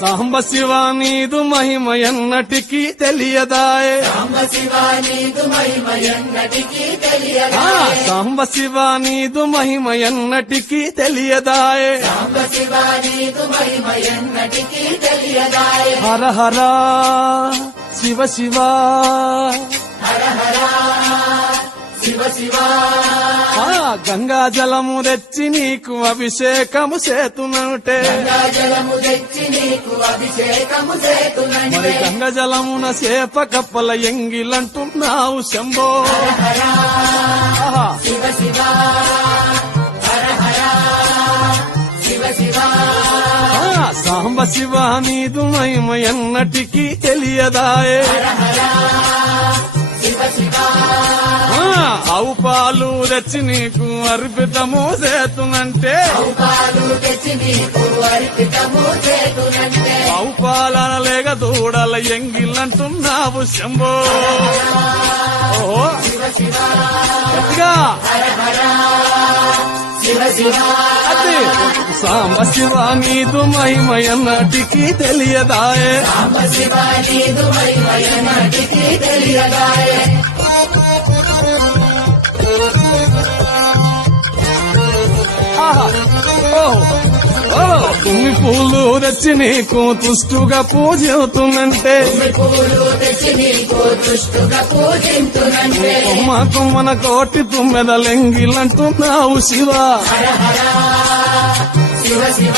సాంబ శివ నీదు మహిమ ఎన్నటికీ తెలియదాయే సాంబ శివ నీదు మహిమ ఎన్నటికీ తెలియదా సాంబ శివ నీదు మహిమ ఎన్నటికీ తెలియదాయే సాంబ శివ నీదు మహిమ ఎన్నటికీ తెలియదాయే హర హర శివ శివ హర హర శివ శివ గంగా జలము తెచ్చి నీకు అభిషేకము చేతునంటే గంగాజలము తెచ్చి నీకు అభిషేకము చేతునంటే మరి గంగ జలమున చేప కప్పల ఎంగిలంటున్నావు శంభో ఆహా. శివ శివ హర హర శివ శివ సాంబ శివ నీదు మహిమ ఎన్నటికీ తెలియదాయే శివ శివ ఆవు పాలు తెచ్చి నీకు అర్పితము చేతునంటే పాలు తెచ్చి నీకు అర్పితము చేతునంటే ఆవు పాలన లేక దూడల ఎంగిలంటున్నావు శంభో ఓహో గట్టిగా శివ శివ అది సాంబ శివ నీదు మహిమ ఎన్నటికీ తెలియదాయే సాంబ శివ నీదు మహిమ ఎన్నటికీ తెలియదాయే ఆహా. ఓ తుమ్మి పూలు తెచ్చి నీకు తుష్టుగా పూజవుతుందంటే పూలు తెచ్చి నీకు దుష్టుగా పూజింతునంటే కొమ్మ కొమ్మన కోటి తుమ్మెదలెంగిలంటున్నావు శివ శివ శివ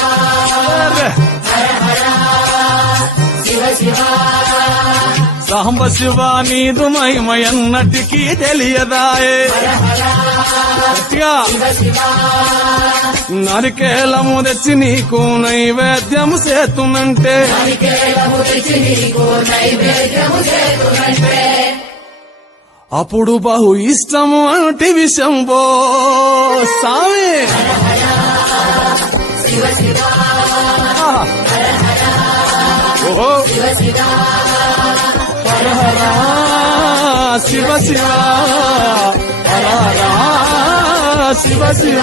శివ శివ సాంబ శివ నీదు మహిమ ఎన్నటికీ తెలియదాయే గట్టిగా నరికేలము తెచ్చి నీకు నైవేద్యము చేతునంటే కేలము తెచ్చి నీకు నైవేద్యము చేతునంటే అప్పుడు బహు ఇష్టము అంటివి శంభో సామి శివ శివ ఆహా. ఓహో శివ శివ హర హర శివ శివ హర హర శివ శివ